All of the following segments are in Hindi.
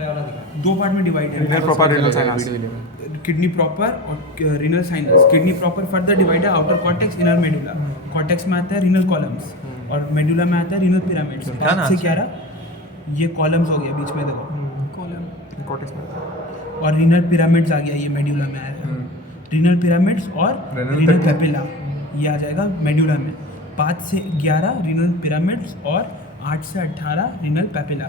दो पार्ट में डिवाइड है, renal proper renal sinus, kidney proper और renal sinus. Kidney proper further divide है outer cortex inner medulla. Cortex में आता है रीनल कॉलम्स और मेडुला में आता है रीनल पिरामिड्स। से क्या रहा, ये कॉलम्स हो गया बीच में, देखो कॉलम, कॉर्टेक्स में, और रीनल पिरामिड्स आ गया, ये मेडुला में आया। रीनल पिरामिड्स और रीनल पेपिला ये आ जाएगा मेडुला में। 5 से 11 रीनल पिरामिड्स और 8 से 18 रीनल पेपिला।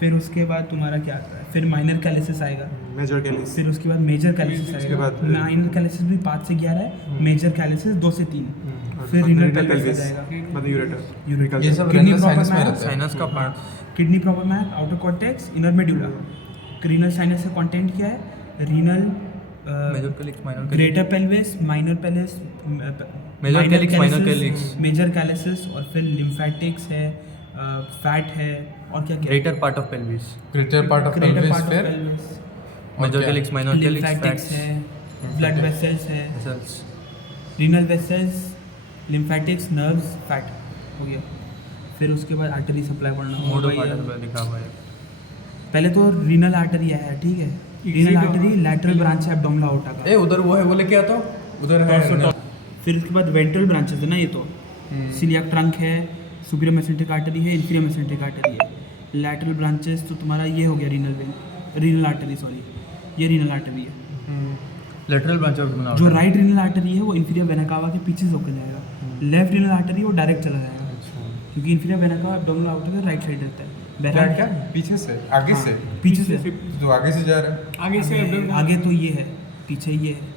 फिर उसके बाद तुम्हारा क्या आता है, फिर माइनर कैलिसिस आएगा, मेजर कैलिस, फिर उसके बाद मेजर कैलिसिस उसके आएगा। बाद माइनर कैलिसिस भी 5 से 11 है, मेजर कैलिसिस 2 से 3, फिर रीनल पेल्विस आ जाएगा, मतलब यूरेटर। यूरेटर। ये सब किडनी रीनल प्रॉपर साइनस में में रहता है। साइनस का पार्ट। किडनी प्रॉपर में outer cortex inner medulla. Renal sinus का कंटेंट क्या है, renal major calyx, minor calyx, greater pelvis, minor pelvis, major calyx, minor calyx, major calyces, और फिर लिम्फेटिक्स है, फैट है, और क्या क्या greater part of pelvis, greater part of greater pelvis, part of फिर pelvis, major calyx, minor calyx, lymphatics fats, है, ब्लड वेसल्स है, vessels, renal vessels, lymphatics, nerves, fat हो गया। फिर उसके बाद आर्टरी सप्लाई पढ़ना मोड ऑफ होगा। आर्टरी पे लिखा हुआ है। पहले तो रीनल आर्टरी आया है, ठीक है। रीनल आर्टरी लैटरल ब्रांच है एब्डोमिनल आर्टा का। ए उधर वो है, वो लेके आता उधर है। फिर उसके बाद वेंट्रल ब्रांचेस है ना, ये तो सिलियाक ट्रंक है, सुपीरियर मेसेंट्रिक आर्टरी है, इंफीरियर मेसेंट्रिक आर्टरी है। लैटरल ब्रांचेस तो तुम्हारा ये हो गया renal vein, renal artery, sorry ये रीनल आर्टरी है। लेटरल ब्रांच ऑफ एब्डोमिनल जो राइट रीनल आर्टरी है वो इंफीरियर वेना कावा के पीछे से होकर जाएगा। लेफ्ट रीनल आर्टरी वो डायरेक्ट चला जाएगा, क्योंकि inferior vena cava abdominal artery का राइट साइड रहता है। क्या बहरहाल क्या पीछे से आगे से, पीछे से तो आगे से जा रहा है। आगे से आगे तो ये है, पीछे ये है,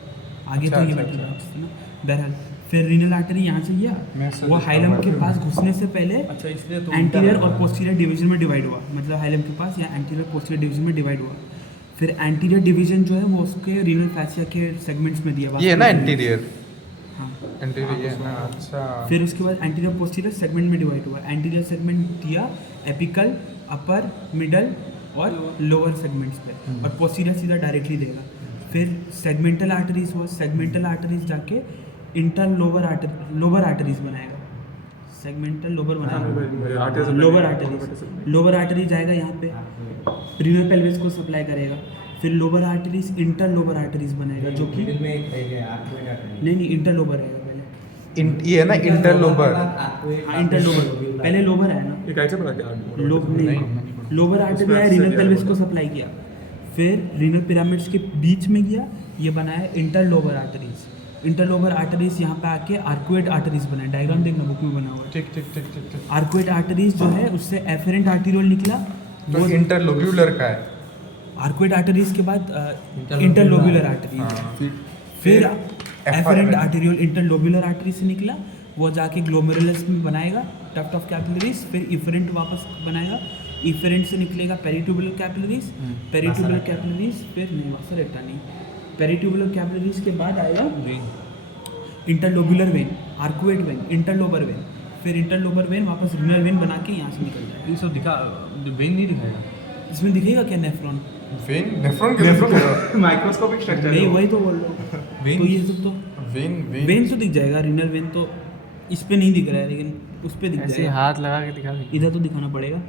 आगे अच्छा, तो ये अच्छा, वेंट्रल अच्छा। ब्रांच है ना। बहरहाल फिर रीनल आर्टरी यहाँ से गया, मैं समझ वो रहा हाइलम हूँ। के पास घुसने से पहले अच्छा, इसलिए तो एंटीरियर और पोस्टीरियर डिवीजन में डिवाइड हुआ। मतलब हाइलम के पास या एंटीरियर पोस्टीरियर डिवीजन में डिवाइड हुआ। फिर एंटीरियर डिवीजन जो है वो उसके रीनल फैसिया के सेगमेंट्स में दिया। ये है ना एंटीरियर, हाँ। एंटीरियर ये है ना, अच्छा। फिर उसके बाद एंटीरियर पोस्टीरियर सेगमेंट में डिवाइड हुआ। एंटीरियर सेगमेंट दिया एपिकल, अपर, मिडल और लोअर सेगमेंट्स पे, और पोस्टीरियर सीधा डायरेक्टली देगा। फिर सेगमेंटल आर्टरीज हुआ, सेगमेंटल आर्टरीज जाके इंटर लोअर आर्टरीज बनाएगा। सेगमेंटल लोअर बनाएगा, लोअर आर्टरी जाएगा यहाँ पे, रीनल पेल्विस को सप्लाई करेगा। फिर lower arteries inter lower arteries बनाएगा, जो कि नहीं इंटर लोअर रहेगा पहले। ये है ना इंटरलोबर। हाँ इंटर लोअर, पहले लोअर है ना, ये कैसे पता क्या लोअर आर्टरी आया, रीनल पेल्विस को सप्लाई किया। फिर रीनल पिरामिड्स के बीच में गया, ये बनाया इंटरलोबर आर्टरीज। इंटरलोबर आर्टरीज यहाँ पे आके आर्कुएट आर्टरीज बनाए। डायग्राम देखना, बुक में बना हुआ है। ठीक ठीक ठीक ठीक ठीक। आर्कुएट आर्टरीज जो है उससे एफरेंट आर्टीरियोल निकला, तो इंटरलोब्यूलर का है। आर्कुएट आर्टरीज के बाद इंटरलोब्यूलर आर्टरीज, फिर एफरेंट आर्टीरियोल इंटरलोब्यूलर आर्टरी से निकला, वो जाके ग्लोमेरुलस में बनाएगा टफ्ट ऑफ कैपिलरीज। फिर इफरेंट वापस बनाएगा, इफरेंट से निकलेगा पेरिट्यूबुलर कैपिलरीज, पेरिट्यूबुलर कैपिलरीज फिर नहीं वासरेटा नहीं, पेरिट्यूबुलर कैपिलरीज के बाद आएगा interlobular when, arcuate when, interlobar when, फिर इंटरलोबर वेन वापस रीनल वेन बना के यहाँ से निकल जाएगा। ये सब दिखा, वेन नहीं दिखाएगा। इसमें दिखेगा क्या नेफ्रॉन? वेन, नेफ्रॉन के माइक्रोस्कोपिक स्ट्रक्चर नहीं वही तो बोल रहा हूँ। वेन? तो ये सब तो वेन वेन वेन तो दिख जाएगा, रीनल वेन तो इस पे नहीं दिख रहा है, लेकिन उस पे दिख ऐसे जाएगा। हाथ लगा के दिखा दे। इधर तो दिखाना पड़ेगा।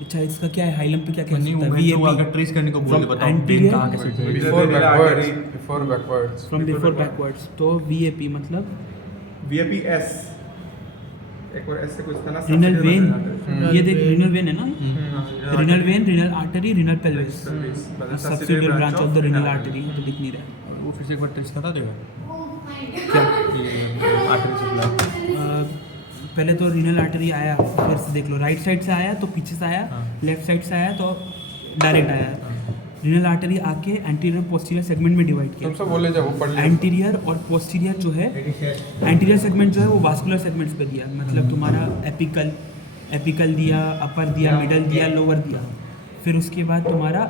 अच्छा इसका क्या है, हाइलम पे क्या क्या नहीं, सकता है? वो जो अगर VAP ट्रेस करने को बोल दे, From बताओ वेन anterior- कहाँ के सेट है। Before backwards, before backwards. From before backwards, तो VAP मतलब VAPS एक और ऐसे कुछ था ना, रीनल वेन। हम्म। ये देख रीनल वेन है ना, renal vein, renal artery, renal pelvis, subsidiary branch of the renal artery, तो दिख नहीं रहा है। और वो फिर से एक बार ट्रेस करा देगा क्या आर्टरी सप्लाई। पहले तो रीनल आर्टरी आया, फिर से देख लो, राइट साइड से आया तो पीछे से आया, हाँ। लेफ्ट साइड से आया तो डायरेक्ट आया। रीनल आर्टरी आके एंटीरियर पोस्टीरियर सेगमेंट में डिवाइड किया। सबसे बोले जब वो पढ़ लिया। एंटीरियर और पोस्टीरियर जो है, एंटीरियर सेगमेंट जो है वो वास्कुलर सेगमेंट्स पे दिया, मतलब तुम्हारा एपिकल दिया, अपर दिया, मिडल दिया, लोअर दिया। फिर उसके बाद तुम्हारा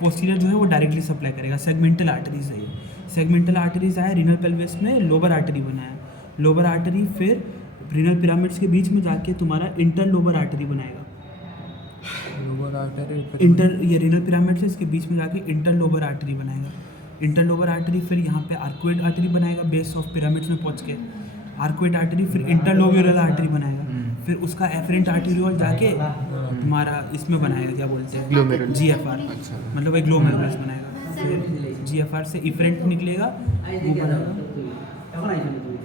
पोस्टीरियर जो है वो डायरेक्टली सप्लाई करेगा। सेगमेंटल आर्टरीज है ये, सेगमेंटल आर्टरीज आया रीनल पेल्विस में, लोअर आर्टरी बनाया, लोअर आर्टरी फिर रीनल पिरामिड्स के बीच में जाके तुम्हारा इंटर लोअर आर्टरी बनाएगा। लोअर आर्टरी इंटर, ये रीनल पिरामिड से इसके बीच में जाके इंटर लोअर आर्टरी बनाएगा। इंटर लोअर आर्टरी फिर यहाँ पे आर्कुएट आर्टरी बनाएगा, बेस ऑफ पिरामिड्स में पहुँच के आर्कुएट आर्टरी, फिर इंटरलोब्यूलर आर्टरी बनाएगा, फिर उसका एफरेंट आर्टीरियोल जाके तुम्हारा इसमें बनाएगा, क्या बोलते हैं, Glomerulus. GFR, अच्छा। मतलब एक ग्लोमेरुलस बनाएगा। फिर GFR से इफरेंट निकलेगा, वो बनाएगा